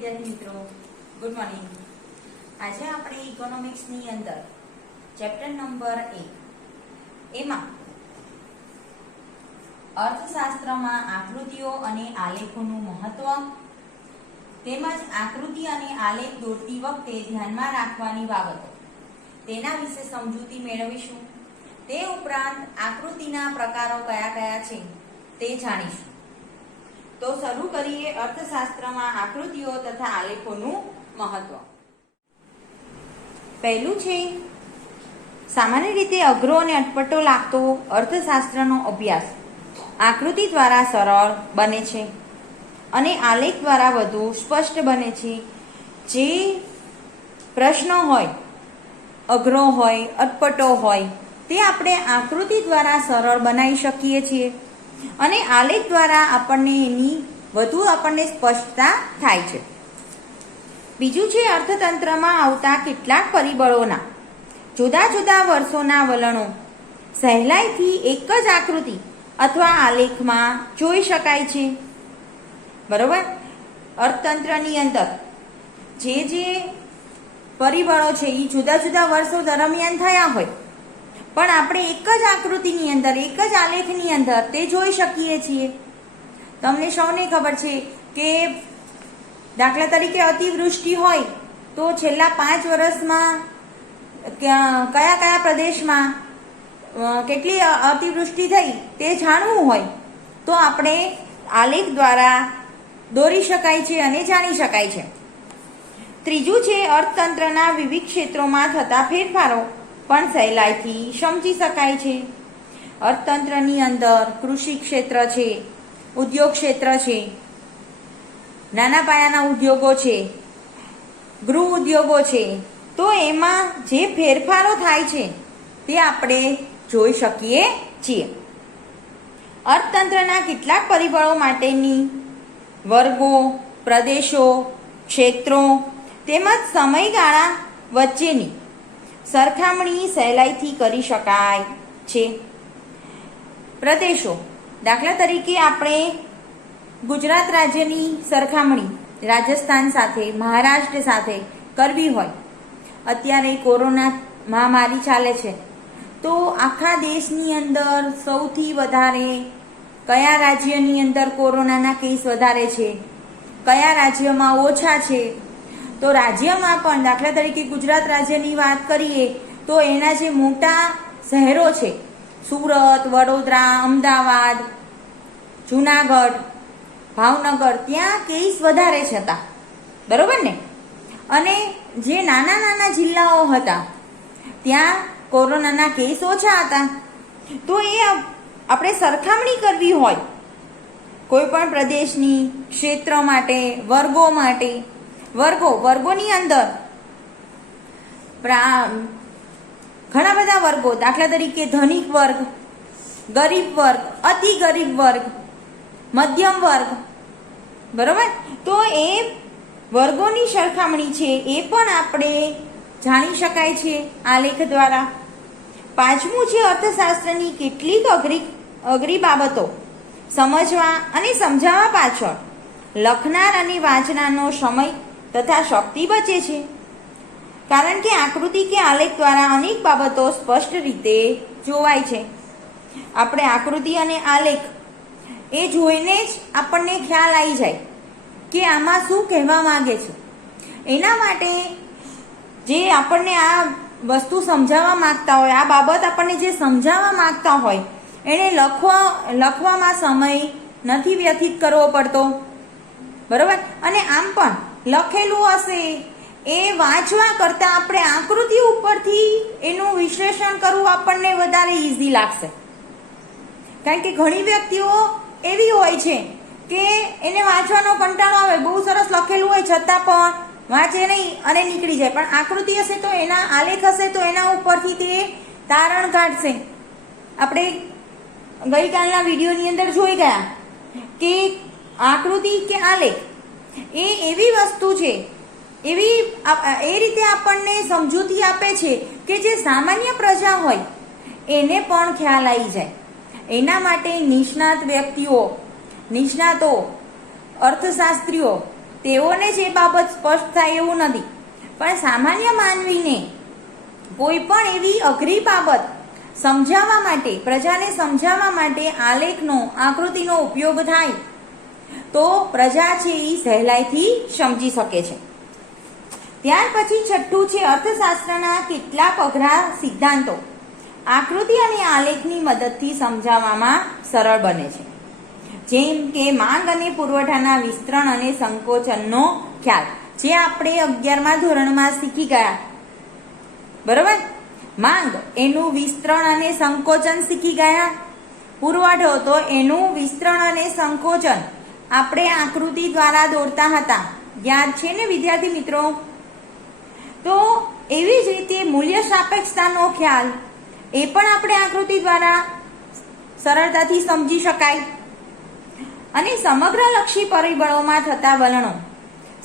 વિદ્યાર્થી મિત્રો, good morning. આજે આપણે ઇકોનોમિક્સની અંદર ચેપ્ટર નંબર 1 એમાં અર્થશાસ્ત્રમાં આકૃતિઓ અને આલેખોનું મહત્વ તેમજ આકૃતિ અને આલેખ દોરતી વખતે ધ્યાનમાં રાખવાની બાબતો તેના વિશે સમજૂતી મેળવીશું. તે ઉપરાંત આકૃતિના પ્રકારો કયા કયા છે તે જાણીશું. તો શરૂ કરીએ અર્થશાસ્ત્રમાં આકૃતિઓ તથા આલેખોનું મહત્વ. પહેલું છે સામાન્ય રીતે અઘરો અને અટપટો લાગતો અર્થશાસ્ત્રનો અભ્યાસ આકૃતિ દ્વારા સરળ બને છે અને આલેખ દ્વારા વધુ સ્પષ્ટ બને છે. જે પ્રશ્ન હોય, અઘરો હોય, અટપટો હોય, તે આપણે આકૃતિ દ્વારા સરળ બનાવી શકીએ છીએ અને આલેખ દ્વારા આપણને એની વધુ સ્પષ્ટતા થાય છે. બીજું છે અર્થતંત્રમાં આવતા કેટલાક પરિબળોના જુદા જુદા વર્ષોના વલણો સહેલાઈથી એક જ આકૃતિ અથવા આલેખમાં જોઈ શકાય છે. બરોબર? અર્થતંત્રની અંદર જે પરિબળો છે એ જુદા જુદા વર્ષો દરમિયાન થયા હોય પણ આપણે એક જ આકૃતિની અંદર, એક જ આલેખની અંદર તે જોઈ શકીએ છીએ. તમને સૌને ખબર છે કે દાખલા તરીકે અતિવૃષ્ટિ હોય તો છેલ્લા 5 વર્ષમાં કયા કયા પ્રદેશમાં કેટલી અતિવૃષ્ટિ થઈ તે જાણવું હોય તો આપણે આલેખ દ્વારા દોરી શકાય છે અને જાણી શકાય છે. ત્રીજું છે અર્થતંત્રના વિવિધ ક્ષેત્રોમાં થતા ફેરફારો પણ સહેલાઈથી સમજી શકાય છે. અર્થતંત્રની અંદર કૃષિ ક્ષેત્ર છે, ઉદ્યોગ ક્ષેત્ર છે, નાના પાયાના ઉદ્યોગો છે, ગૃહ ઉદ્યોગો છે, તો એમાં જે ફેરફારો થાય છે તે આપણે જોઈ શકીએ છીએ. અર્થતંત્રના કેટલાક પરિબળો માટેની વર્ગો, પ્રદેશો, ક્ષેત્રો તેમજ સમયગાળા વચ્ચેની સરખામણી સહેલાઈથી કરી શકાય છે. પ્રદેશો, દાખલા તરીકે આપણે ગુજરાત રાજ્યની સરખામણી રાજસ્થાન સાથે, મહારાષ્ટ્ર સાથે કરવી હોય, અત્યારે કોરોના મહામારી ચાલે છે તો આખા દેશની અંદર સૌથી વધારે કયા રાજ્યની અંદર કોરોનાના કેસ વધારે છે, કયા રાજ્યમાં ઓછા છે, તો રાજ્યમાં પણ દાખલા તરીકે ગુજરાત રાજ્યની વાત કરીએ તો એના જે મોટા શહેરો છે સુરત, વડોદરા, અમદાવાદ, જુનાગઢ, ભાવનગર, ત્યાં કેસ વધારે છે હતા. બરોબર ને? અને જે નાના નાના જિલ્લાઓ હતા ત્યાં કોરોનાના કેસ ઓછા હતા. તો એ આપણે સરખામણી કરવી હોય કોઈ પણ પ્રદેશની, ક્ષેત્ર માટે, વર્ગો માટે, વર્ગોની અંદર ઘણા બધા વર્ગો, દાખલા તરીકે ધનિક વર્ગ, ગરીબ વર્ગ, અતિ ગરીબ વર્ગ, મધ્યમ વર્ગ. બરોબર? તો એ વર્ગોની સરખામણી છે એ પણ આપણે જાણી શકાય છે આલેખ દ્વારા. પાંચમું છે અર્થશાસ્ત્રની કેટલીક અઘરી બાબતો સમજવા અને સમજાવવા પાછળ લખનાર અને વાંચનારનો સમય તથા શક્તિ બચે છે. કારણ કે આકૃતિ કે આલેખ દ્વારા અનેક બાબતો સ્પષ્ટ રીતે જોવાય છે. આપણે આકૃતિ અને આલેખ એ જોઈને જ આપણને ખ્યાલ આવી જાય કે આમાં શું કહેવા માંગે છે. એના માટે જે આપણને આ વસ્તુ સમજાવવા માંગતા હોય, આ બાબત આપણને જે સમજાવવા માંગતા હોય એને લખવામાં સમય નથી વ્યતીત કરવો પડતો. બરોબર? અને આમ પણ લખેલું હશે એ વાંચવા કરતાં આપણે આકૃતિ ઉપરથી એનું વિશ્લેષણ કરવું આપણને વધારે ઈઝી લાગશે. કારણ કે ઘણી વ્યક્તિઓ એવી હોય છે કે એને વાંચવાનો કંટાળો આવે, બહુ સરસ લખેલું હોય છતાં પણ વાંચે નહીં અને નીકળી જાય. પણ આકૃતિ હશે તો એના, આલેખ હશે તો એના ઉપરથી તે તારણ કાઢશે. આપણે ગઈકાલના વિડીયોની અંદર જોઈ ગયા કે આકૃતિ કે આલેખ એ એવી વસ્તુ છે, એ રીતે આપણને સમજૂતી આપે છે કે જે સામાન્ય પ્રજા હોય એને પણ ખ્યાલ આવી જાય. એના માટે નિષ્ણાતો, અર્થશાસ્ત્રીઓ તેઓને જ એ બાબત સ્પષ્ટ થાય એવું નથી, પણ સામાન્ય માનવીને કોઈ પણ એવી અઘરી બાબત સમજાવવા માટે, પ્રજાને સમજાવવા માટે આલેખનો, આકૃતિનો ઉપયોગ થાય તો પ્રજા છે એ સહેલાઈથી સમજી શકે છે. ત્યાર પછી છઠ્ઠું છે અર્થશાસ્ત્રના કેટલાક અઘરા સિદ્ધાંતો આકૃતિ અને આલેખની મદદથી સમજાવવામાં સરળ બને છે. જેમ કે માંગ અને પુરવઠાના વિસ્તરણ અને સંકોચનનો ખ્યાલ, જે આપણે 11મા ધોરણમાં શીખી ગયા. બરોબર? માંગ એનું વિસ્તરણ અને સંકોચન શીખી ગયા. પુરવઠો તો એનું વિસ્તરણ અને સંકોચન આપણે આકૃતિ દ્વારા દોરતા હતા. યાદ છે ને વિદ્યાર્થી મિત્રો? તો એવી જ રીતે મૂલ્ય સાપેક્ષતાનો ખ્યાલ એ પણ આપણે આકૃતિ દ્વારા સરળતાથી સમજી શકાય. અને સમગ્ર લક્ષી પરિબળોમાં થતા વલણો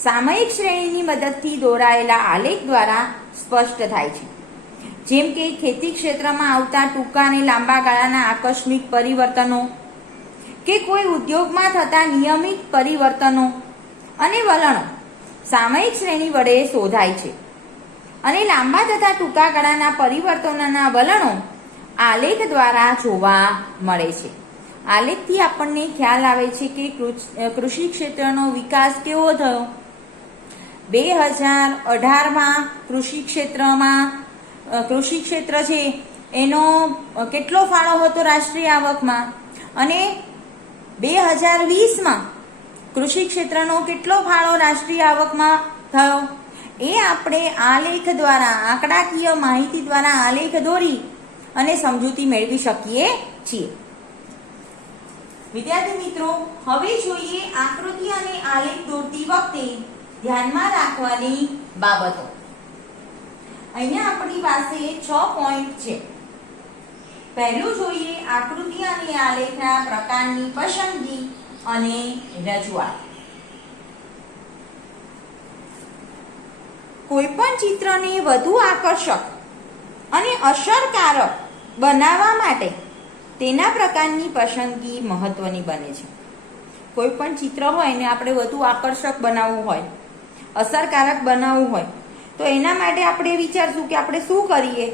સામયિક શ્રેણીની મદદથી દોરાયેલા આલેખ દ્વારા સ્પષ્ટ થાય છે. જેમ કે ખેતી ક્ષેત્રમાં આવતા ટૂંકા અને લાંબા ગાળાના આકસ્મિક પરિવર્તનો, કે કોઈ ઉદ્યોગમાં થતા નિયમિત પરિવર્તનો અને વલણો સામયિક શ્રેણી વડે શોધાય છે. અને લાંબા તથા ટૂંકા ગાળાના પરિવર્તનોના વલણો આલેખ દ્વારા જોવા મળે છે. આલેખથી આપણને ખ્યાલ આવે છે કે કૃષિ ક્ષેત્રનો વિકાસ કેવો થયો. 2018માં કૃષિ ક્ષેત્ર છે એનો કેટલો ફાળો હતો રાષ્ટ્રીય આવકમાં, અને 2020માં કૃષિ ક્ષેત્રનો કેટલો ફાળો રાષ્ટ્રીય આવકમાં થયો, એ આપણે આલેખ દ્વારા, આંકડાકીય માહિતી દ્વારા આલેખ દોરી અને સમજૂતી મેળવી શકીએ છીએ. વિદ્યાર્થી મિત્રો, હવે જોઈએ આકૃતિ અને આલેખ દોરતી વખતે ધ્યાનમાં રાખવાની બાબતો. અહીંયા આપણી પાસે 6 પોઈન્ટ છે. પહેલું જોઈએ આકૃતિ અને આલેખના પ્રકારની પસંદગી અને રજૂઆત. કોઈપણ ચિત્રને વધુ આકર્ષક અને અસરકારક બનાવવા માટે તેના પ્રકારની પસંદગી મહત્વની બને છે. કોઈ પણ ચિત્ર હોય ને આપણે વધુ આકર્ષક બનાવવું હોય, અસરકારક બનાવવું હોય, તો એના માટે આપણે વિચારશું કે આપણે શું કરીએ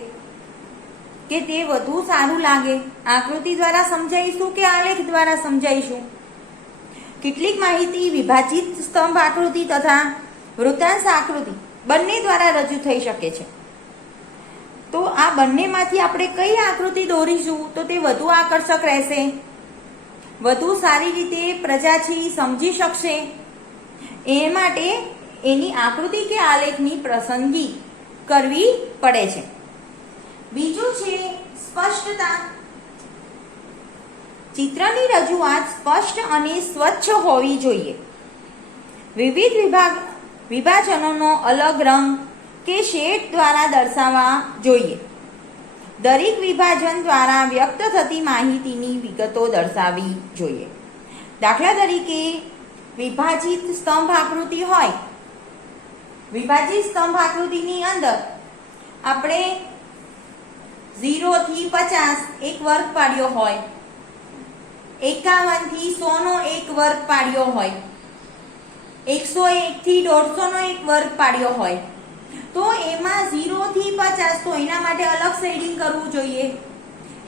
કે તે વધુ સારું લાગે. આકૃતિ દ્વારા સમજાવીશું કે આલેખ દ્વારા સમજાવીશું. કેટલીક માહિતી વિભાજિત સ્તંભ આકૃતિ તથા વૃત્તાંશ આકૃતિ બંને દ્વારા રજૂ થઈ શકે છે. તો આ બંનેમાંથી આપણે કઈ આકૃતિ દોરીશું તો તે વધુ આકર્ષક રહેશે, વધુ સારી રીતે પ્રજા છે સમજી શકશે. એ માટે એની આકૃતિ કે આલેખની પસંદગી કરવી પડે છે. બીજું છે સ્પષ્ટતા. ચિત્રની રજૂઆત સ્પષ્ટ અને સ્વચ્છ હોવી જોઈએ. વિવિધ વિભાજનોનો અલગ રંગ કે શેડ દ્વારા દર્શાવવા જોઈએ. દરેક વિભાજન દ્વારા વ્યક્ત થતી માહિતીની વિગતો દર્શાવવી જોઈએ. દાખલા તરીકે વિભાજિત સ્તંભ આકૃતિ હોય, વિભાજિત સ્તંભ આકૃતિની અંદર આપણે 0 થી 50 એક વર્ગ પાડ્યો હોય, 51 થી 100 નો એક વર્ગ પાડ્યો હોય, 101 થી 150 નો એક વર્ગ પાડ્યો હોય, તો એમાં 0 થી 50 તો એના માટે અલગ શેડિંગ કરવું જોઈએ,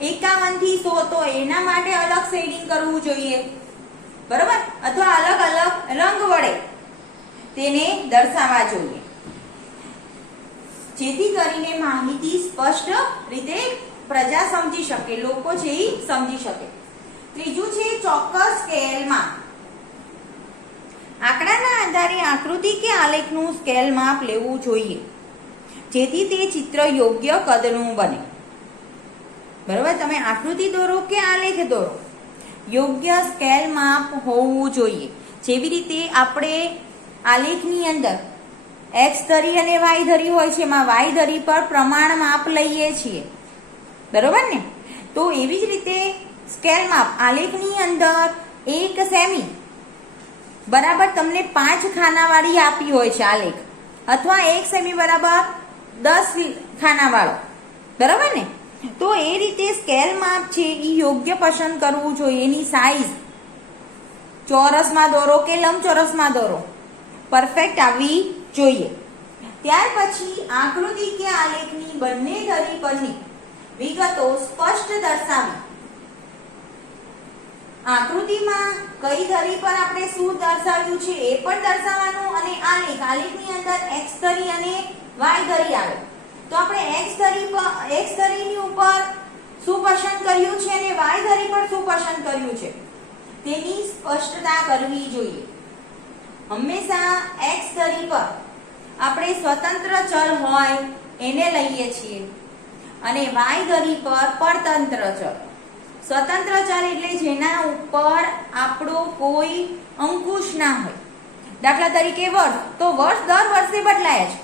51 થી 100 તો એના માટે અલગ શેડિંગ કરવું જોઈએ. બરોબર? અથવા અલગ અલગ રંગ વડે તેને દર્શાવવા જોઈએ, જેથી કરીને માહિતી સ્પષ્ટ રીતે પ્રજા સમજી શકે, લોકો છે એ સમજી શકે. ત્રીજું છે ચોક્કસ સ્કેલમાં. આંકડાના આધારે આકૃતિ કે આલેખનું સ્કેલ માપ લેવું જોઈએ, જેથી તે ચિત્ર યોગ્ય કદનું બને. બરોબર? તમે આકૃતિ દોરો કે આલેખ દોરો, યોગ્ય સ્કેલ માપ હોવું જોઈએ. જેવી રીતે આપણે આલેખની અંદર એક્સ ધરી અને વાય ધરી હોય છે, એમાં વાય ધરી પર પ્રમાણ માપ લઈએ છીએ. બરોબર ને? તો એવી જ રીતે સ્કેલ માપ આલેખની અંદર 1 સેમી બરાબર તમને 5 ખાનાવાળી આપી હોય છે આલેખ, અથવા 1 સેમી બરાબર 10 ખાનાવાળો. બરાબર ને? તો એ રીતે સ્કેલ માપ છે એ યોગ્ય પસંદ કરવું જોઈએ. એની સાઈઝ ચોરસમાં દોરો કે લંબચોરસમાં દોરો, પરફેક્ટ આવવી જોઈએ. ત્યાર પછી આકૃતિ કે આલેખની બંને ધરી પરની વિગતો સ્પષ્ટ દર્શાવી. આકૃતિમાં કઈ ધરી પર આપણે શું દર્શાવ્યું છે એ પણ દર્શાવવાનું, અને આલેખની અંદર x ધરી અને y ધરી આવે તો આપણે x ધરીની ઉપર શું પસંદ કર્યું છે અને y ધરી પર શું પસંદ કર્યું છે તેની સ્પષ્ટતા કરવી જોઈએ. હંમેશા x ધરી પર આપણે સ્વતંત્ર ચલ હોય એને લઈએ છીએ અને y ધરી પર પરતંત્ર ચલ. સ્વતંત્ર ચલ એટલે જેના ઉપર આપણો કોઈ અંકુશ ના હોય. દાખલા તરીકે વર્ષ, તો વર્ષ દર વર્ષે બદલાય છે,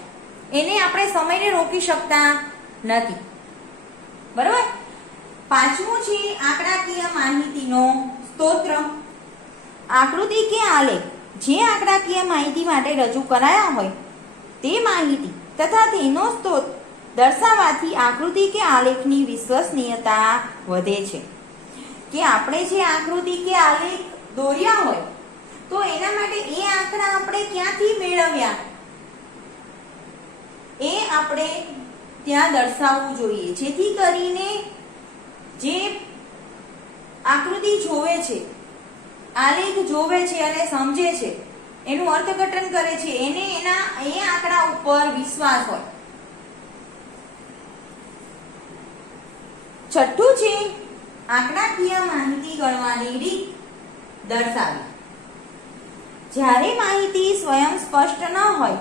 એને આપણે સમયને રોકી શકતા નથી. બરાબર. પાંચમું છે આંકડાકીય માહિતીનો સ્ત્રોત. આકૃતિ કે આલેખ જે આંકડાકીય માહિતી માટે રજૂ કરાયા હોય તે માહિતી તથા તેનો સ્ત્રોત દર્શાવવાથી આકૃતિ કે આલેખની વિશ્વસનીયતા વધે છે. કે આપણે જે આકૃતિ કે આલેખ દોર્યા હોય તો એના માટે એ આંકડા આપણે ક્યાંથી મેળવ્યા એ આપણે ત્યાં દર્શાવવું જોઈએ, જેથી કરીને જે આકૃતિ જોવે છે, આલેખ જોવે છે અને સમજે છે, એનું અર્થઘટન કરે છે, એને એ આંકડા ઉપર વિશ્વાસ હોય. છઠ્ઠું છે આંકડાકીય માહિતી ગણવાની રીત દર્શાવી. જ્યારે માહિતી સ્વયં સ્પષ્ટ ન હોય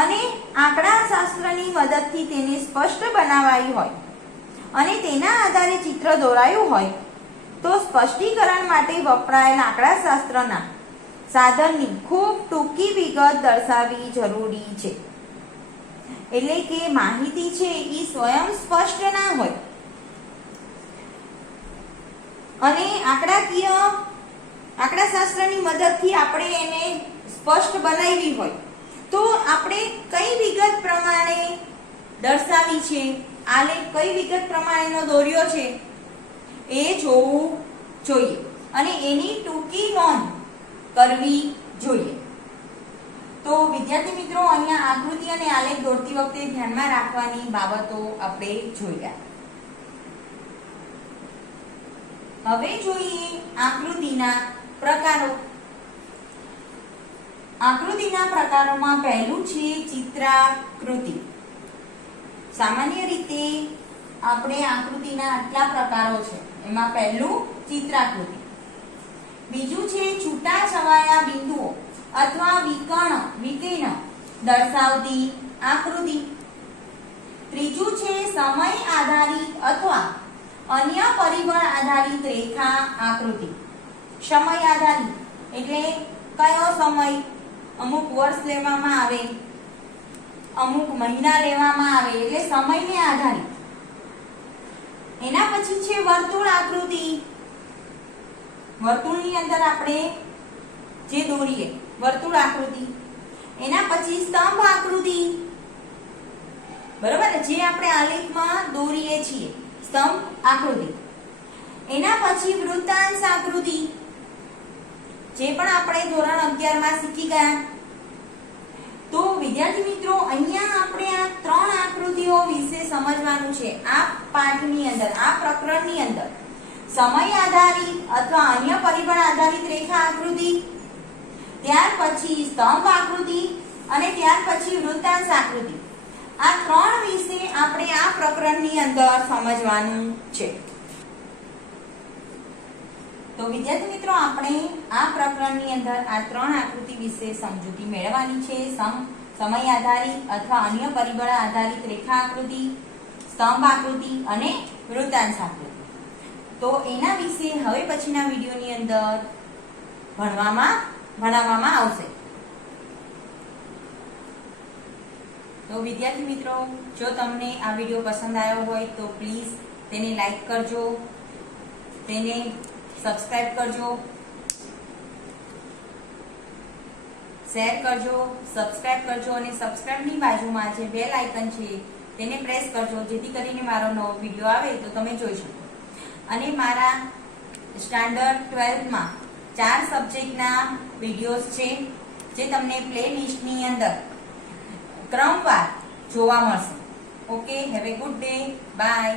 અને આંકડા શાસ્ત્રની મદદથી તેને સ્પષ્ટ બનાવાઈ હોય અને તેના આધારે ચિત્ર દોરાયું હોય તો સ્પષ્ટીકરણ માટે વપરાયેલ આંકડાશાસ્ત્રના સાધનની ખૂબ ટૂંકી વિગત દર્શાવવી જરૂરી છે. એટલે કે માહિતી છે એ સ્વયં સ્પષ્ટ ના હોય અને આંકડાશાસ્ત્રની મદદથી આપણે એને સ્પષ્ટ બનાવી હોય તો આપણે કઈ વિગત પ્રમાણે દર્શાવી છે, આલેખ કઈ વિગત પ્રમાણેનો દોર્યો છે એ જોવું જોઈએ અને એની ટૂંકી નોંધ કરવી જોઈએ. તો વિદ્યાર્થી મિત્રો, અહીંયા આકૃતિ અને આલેખ દોરતી વખતે ધ્યાનમાં રાખવાની બાબતો આપણે જોયા. હવે જોઈએ આકૃતિના પ્રકારો. આકૃતિના પ્રકારોમાં પહેલું છે ચિત્રાકૃતિ. સામાન્ય રીતે આપણે આકૃતિના આટલા પ્રકારો છે, એમાં પહેલું ચિત્રાકૃતિ, બીજું છે છૂટાછવાયા બિંદુઓ અથવા વિકર્ણ દર્શાવતી આકૃતિ, ત્રીજું છે સમય આધારિત અથવા અન્ય પરિબળ આધારિત રેખા આકૃતિ. સમય આધારિત એટલે કયો સમય, અમુક વર્ષ લેવામાં આવે, અમુક મહિના લેવામાં આવે, એટલે સમયને આધારિત. એના પછી છે વર્તુળ આકૃતિ. વર્તુળની અંદર આપણે જે દોરીએ વર્તુળ આકૃતિ. એના પછી સ્તંભ આકૃતિ, બરાબર, જે આપણે આલેખમાં દોરીએ છીએ, સ્તંભ આકૃતિ. એના પછી વૃત્તાંશ આકૃતિ, જે પણ આપણે ધોરણ 11 માં શીખી ગયા. તો વિદ્યાર્થી મિત્રો, અહીંયા આપણે આ ત્રણ આકૃતિઓ વિશે સમજવાનું છે. આ પાઠની અંદર, આ પ્રકરણની અંદર સમય આધારિત અથવા અન્ય પરિબળ આધારિત રેખા આકૃતિ, ત્યાર પછી સ્તંભ આકૃતિ અને ત્યાર પછી વૃત્તાંશ આકૃતિ. આ ત્રણ વિશે આપણે આ પ્રકરણની અંદર સમજવાનું છે. તો વિદ્યાર્થી મિત્રો, આપણે આ પ્રકરણની અંદર આ ત્રણ આકૃતિ વિશે સમજૂતી મેળવવાની છે. સમય આધારિત અથવા અન્ય પરિબળ આધારિત રેખા આકૃતિ, સ્તંભ આકૃતિ અને વૃત્તાંશ આકૃતિ. તો એના વિશે હવે પછીના વિડીયોની અંદર ભણાવવામાં આવશે. તો વિદ્યાર્થી મિત્રો, જો તમને આ વિડીયો પસંદ આવ્યો હોય તો પ્લીઝ તેને લાઈક કરજો, તેને સબસ્ક્રાઇબ કરજો, શેર કરજો, સબસ્ક્રાઇબ કરજો અને સબસ્ક્રાઇબની બાજુમાં જે બેલ આઇકન છે તેને પ્રેસ કરજો, જેથી કરીને મારો નવો વિડીયો આવે તો તમે જોઈ શકો. અને મારા સ્ટાન્ડર્ડ 12 માં 4 સબ્જેક્ટના વિડીયોઝ છે. જે તમને પ્લે લિસ્ટની અંદર ક્રમવાર જોવા મળશે. Okay, have a good day, by.